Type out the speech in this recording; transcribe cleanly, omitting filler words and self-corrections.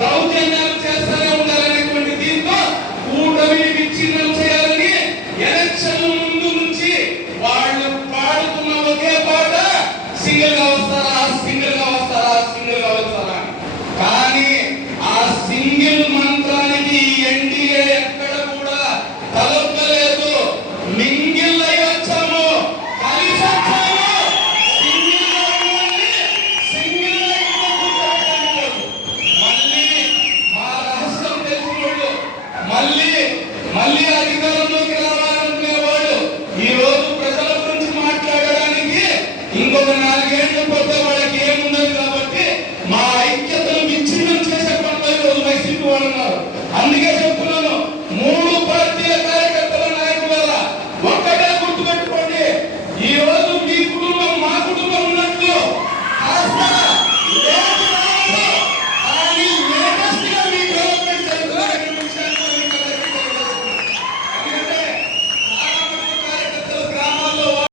దౌర్జన్యాలు చేస్తూనే ఉండాలనేటువంటి దీంతో కూటమిని విచ్ఛిన్నం చేయాలని ఎలక్షన్ ముందు నుంచి వాళ్ళు పాడుతున్న ఒకే పాట సింగిల్ గా వస్తారా, సింగిల్ గా వస్తారా, సింగిల్ గా వస్తారా. కానీ ఆ సింగిల్